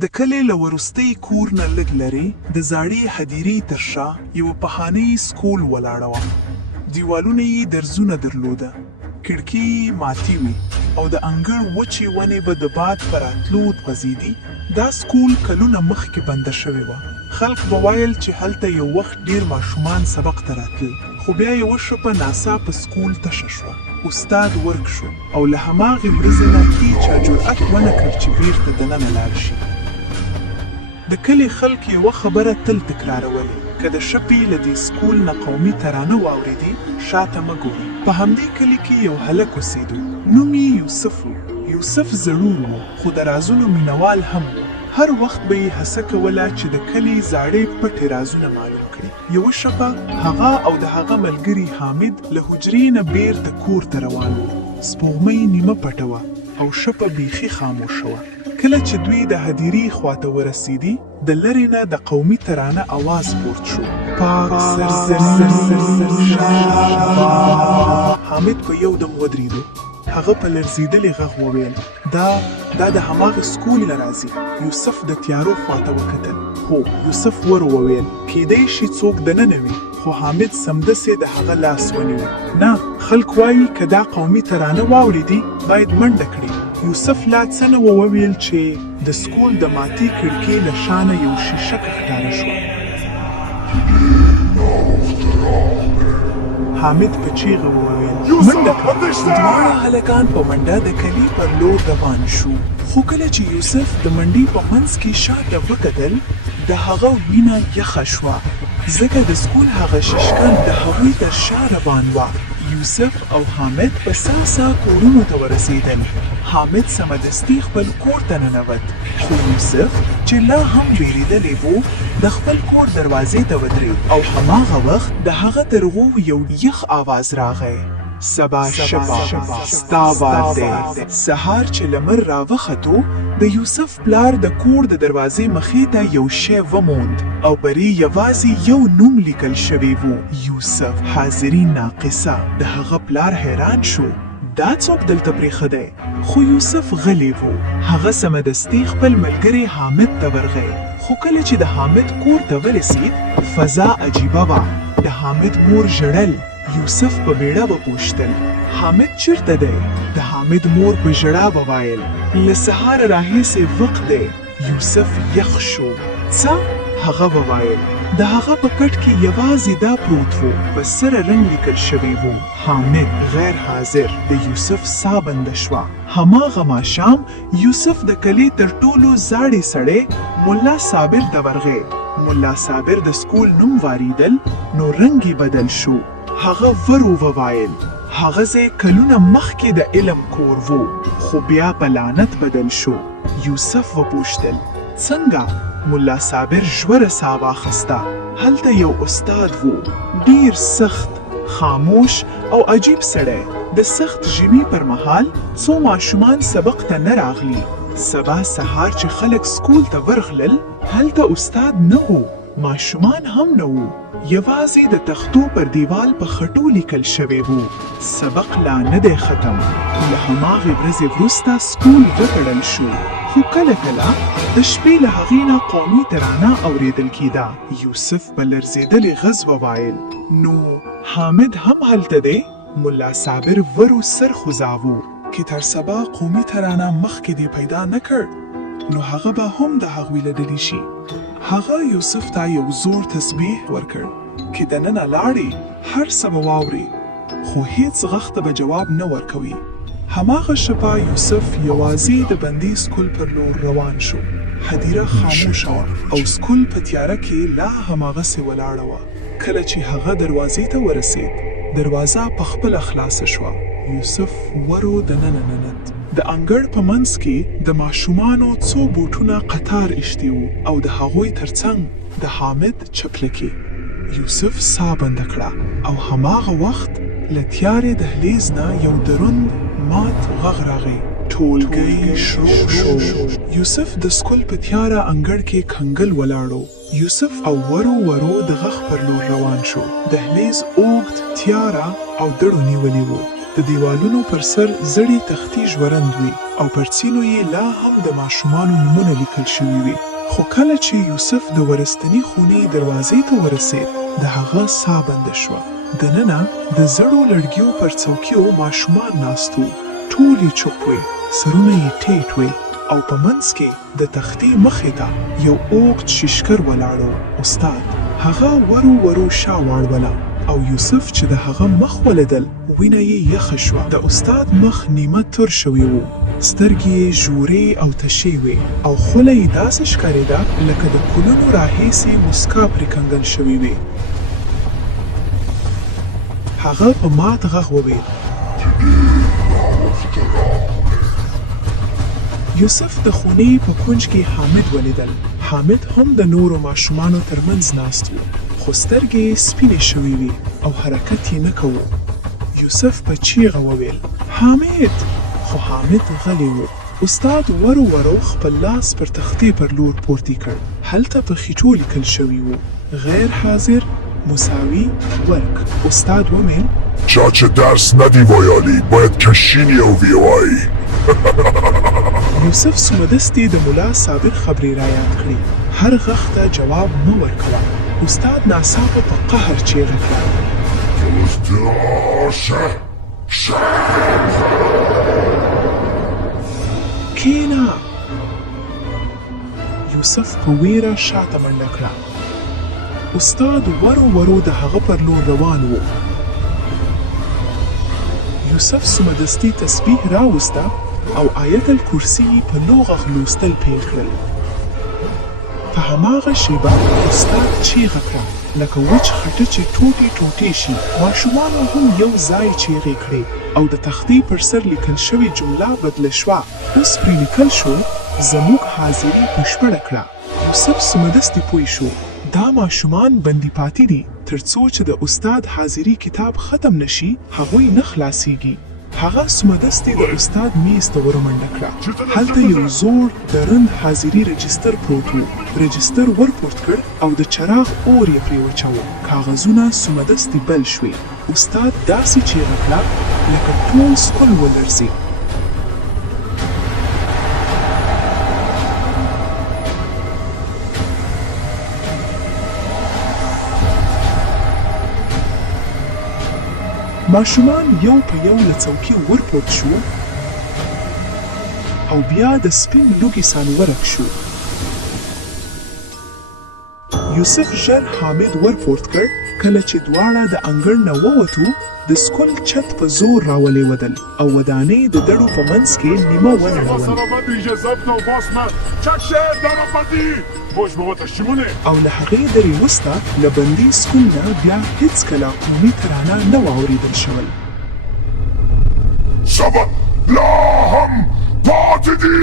د کلي له وروستي کور نه لږ لرې د زاړې هدیرې تر شا یوه پخوانۍ سکول ولاړه وه. دیوالونه یې درزونه درلوده، کړکۍ یې ماتې وې او د انګړ وچې ونې به د باد په راتلو خوځېدې. دا سکول کلونه مخکې بنده شوې وه. خلک به ویل چې هلته یو وخت ډېر ماشومان سبق ته راتلل، خو بیا یوه شپه ناڅاپه سکول تشه شوه. استاد ورک شو او له هماغې ورځې نه هېچا جرأت ونه کړ چې بېرته دننه لاړ شي. د کلي خلک یوه خبره تل تکرارولې: که د شپې له دې سکول نه قومي ترانه واورېدې، شاته مه ګورئ. په همدې کلي کې یو هلک اوسېدو، نوم یې یوسف و. یوسف زړور و، خو د رازونو مینوال هم و. هر وخت به یې هڅه کوله چې د کلي زاړې پټې رازونه معلوم کړي. یوه شپه هغه او د هغه ملګري حامد له حجرې نه بېرته کور ته روان و. سپوږمۍ نیمه پټه وه او شپه بیخي خاموشه وه. کله چې دوی د هدیرې خواته ورسېدې، د لرې نه د قومي ترانه آواز پورت شو: پاک سر سر سر سر سر حامد په یو دم ودرېدو. هغه په لړزېدلي غږ وویل: دا د هماغه سکول نه راځي. یوسف د تیارو خواته وکتل. هو، یوسف وویل: کیدای شي څوک دننه وي. خو حامد سمدستي د هغه لاس ونیو. نه، خلک وایي که دا قومي ترانه واورېدي باید منډه کړي. یوسف لا څه نه وویل چې د سکول د ماتې کړکۍ له شانه یو شیشک ښکاره شوه. حامد په چیغه وویل: منډه کړه! دواړه هلکان په منډه د کلي پر لور روان شو. خو کله چې یوسف د منډې په منځ کې شاته وکتل، د هغه وینه یخه شوه، ځکه د سکول هغه ششکن د هغوی تر شا روان وه. یوسف او حامد په سا کورونو ته ورسېدل. حامد سمدستي خپل کور ته ننوت، خو یوسف چې لا هم وېرېدلی و، د خپل کور دروازې ته ودرېد او هماغه وخت د هغه تر غوږ یو یخ آواز راغی: سبا شپه ستا وار دی. سهار چې لمر راوختو، د یوسف پلار د کور د دروازې مخې ته یو شی وموند او برې یوازې یو نوم لیکل شوی و: یوسف. حاضرین ناقصه. د هغه پلار حیران شو: دا څوک دلته پرېښه دی؟ خو یوسف غلی و. هغه سمدستي خپل ملګری حامد ته ورغی. خو کله چې د حامد کور ته ورسېد، فضا عجیبه وه. د حامد مور ژړل. یوسف په بیړه وپوښتل: حامد چیرته دی؟ د حامد مور په ژړا وویل: له سهاره راهیسې وخت دی. یوسف یخ شو. څه؟ هغه وویل: د هغه په کټ کې یوازې دا پروت و، په سره رنګ لیکل شوی و: حامد غیر حاضر. د یوسف ساه بنده شوه. هماغه ماښام یوسف د کلي تر ټولو زاړی سړی ملا صابر ته ورغی. ملا صابر د سکول نوم واریدل، نو رنګ یې بدل شو. هغه وویل: هغه ځای کلونه مخکې د علم کور و، خو بیا په لعنت بدل شو. یوسف وپوښتل: څنګه؟ ملا صابر ژوره ساه واخیسته. هلته یو استاد و، ډېر سخت، خاموش او عجیب سړی. د سخت ژمي پر مهال څو ماشومان سبق ته نه راغلي. سبا سهار چې خلک سکول ته ورغلل، هلته استاد نه و، ماشومان هم نه و. یوازې د تختو پر دیوال په خټو لیکل شوی و: سبق لا نه دی ختم. له هماغې ورځې وروسته سکول وتړل شو. خو کله د شپې له هغې نه قومي ترانه اورېدل کېده. یوسف په لړزېدلي غږ وویل: نو حامد هم هلته دی؟ ملا صابر ورو سر خوځاوه: که تر سبا قومي ترانه مخکې دې پیدا نه کړ، نو هغه به هم د هغوی له ډلې شي. هغه یوسف ته یو زوړ تسبیح ورکړ: که دننه لاړې، هر څه به واورې، خو هیڅ غږ ته به جواب نه ورکوي. هماغه شپه یوسف یوازې د بندي سکول پر لور روان شو. هدیره خاموشه وه او سکول په تیاره کې لا هماغسې ولاړه وه. کله چې هغه دروازې ته ورسېد، دروازه په خپله خلاصه شوه. یوسف ورو دننه ننوت. د انګړ په منځ کې د ماشومانو څو بوټونه قطار ایښتي وو او د هغوی ترڅنګ د حامد چپلکې. یوسف ساه بنده کړه او هماغه وخت له تیارې دهلیز نه یو دروند مات غږ راغی: ټولګی شروع شو. یوسف د سکول په تیاره انګړ کې کنګل ولاړو. یوسف او ورو د غږ پر لور روان شو. دهلیز اوږد، تیاره او دړو نیولی و. د دیوالونو پر سر زړې تختې ژورند وې او پر څینو یې لا هم د ماشومانو نومونه لیکل شوي وي. خو کله چې یوسف د ورستني خونې دروازې ته ورسېد د هغه ساه بنده شوه. دننه د زړو لرګیو پر څوکیو ماشومان ناست وو. ټول یې چوپ وې، سرونه یې ټیټ وې او په منځ کې د تختې مخې ته یو اوږد ششکر ولاړ و. استاد هغه ورو ورو شا واړوله او یوسف چې د هغه مخ ولیدل وینه یې یخه شوه. د استاد مخ نیمه تور شوی و، سترګې یې ژورې او تشې وې او خوله یې داسې ښکارېده لکه د کلونو راهیسې مسکا پرې کنګل شوې وي. هغه په مات غږ وویل یوسف د خونې په کونج کې حامد ولیدل. حامد هم د نورو ماشومانو ترمنځ ناست و، خو سترګې یې سپینې شوې وې او حرکت یې نه کوو. یوسف په چیغه وویل حامد، خو حامد غلی و. استاد ورو ورو خپل لاس پر تختې پر لور پورته کړ. هلته په خېټو لیکل شوي و غیر حاضر مساوي ورک. استاد وویل چا چې درس ندی ویالی باید کشینی او ویوایی. یوسف سمدستي د ملا صابر خبرې را یاد کړې. هر غږ ته جواب مه ورکوه. استاد ناڅاپه په قهر چیغه کړه کېنه. یوسف په ویره شاته منډه کړه. استاد ورو ورو د هغه پر لور روان و. یوسف سمدستي تسبیح راوسته او آیت الکرسی په لو غږ لوستل پیل کړل. په هماغه شیبه استاد چیغه کړه لکه وچ خټه چې ټوټې ټوټې شي. ماشومانو هم یو ځای چیغې کړې او د تختې پر سر لیکل شوې جمله بدله شوه. اوس پرې لیکل شو زموږ حاضري بشپړه کړه. یوسف سمدستي پوه شو دا ماشومان بندي پاتې دي تر څو چې د استاد حاضري کتاب ختم نشي هغوی نه خلاصیږي. هغه سمدستي د استاد میز ته ورمنډه کړه. هلته یو زوړ درند حاضري رجستر پروت و. رجستر ورپورت کړ او د چراغ اور یې پرې وچاوه. کاغذونه سمدستي بل شوې. استاد داسې چیغه کړه لکه ټول سکول ولړزېد. ماشومان یو په یو له څوکۍ ورپورت شو او بیا د سپین لوګي سان ورک شو. یوسف ژر حامد ورپورت کړ. کله چې دواړه د انګړ نه ووتو د سکول چت په زور راولېودل او ودانۍ د دړو په منځ کې نیمه ونړول او له هغې درې وروسته له بندي سکول نه بیا هېڅکله قومي ترانه نه وه اورېدل شوی. سبا لا هم پاتې دي